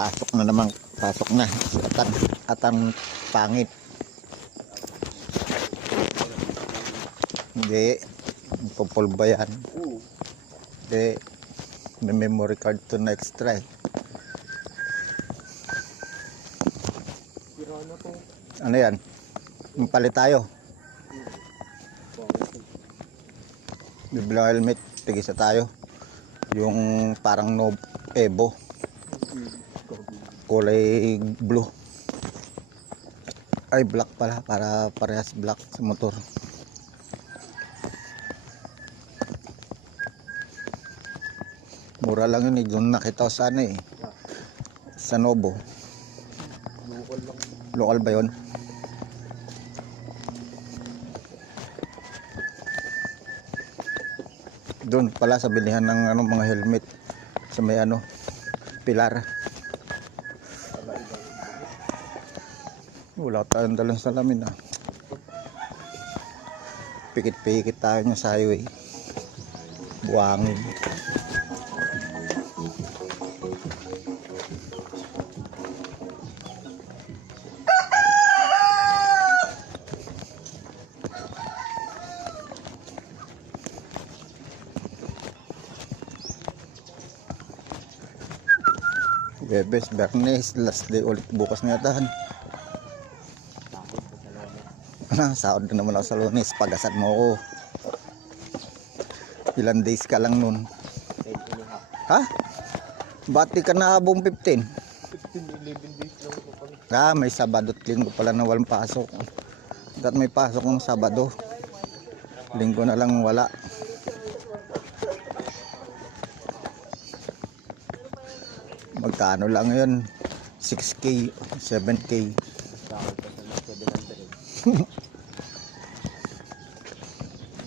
Pasok na naman, pasok na si Atan pangit. Hindi, pupulba yan. Hindi, may memory card to na extra eh. Ano yan? Mapalit tayo. Bibilang helmet, tigisa tayo. Yung parang no Evo. Kulay blue. Ay, black pala, para parehas black sa motor. Mura lang yun eh, doon nakita ko sana eh, sa Novo. Local ba yun? Doon pala sa bilihan ng mga helmet sa may pilar. Wala tayong dalang salamin ah. Pikit-pikit tayo niya sa highway. Buwangin. Bebes, Bernes, last day ulit bukas na yatahan. Sahod na naman ako sa Lunes, pag-asad mo ako. Ilan days ka lang nun? Ha? Bati ka na habong 15? 11 days lang. May Sabado at Linggo pala na walang pasok. Dapat may pasok ng Sabado. Linggo na lang wala. Magkano lang yun? 6K, 7K.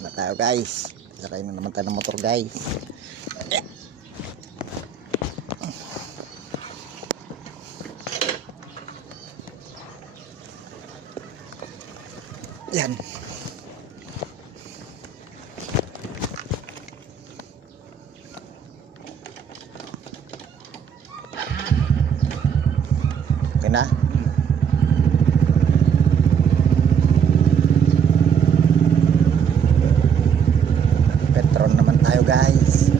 Na tayo guys. Sakay na naman tayo ng motor guys. Yan. Okay na. Petron naman tayo guys.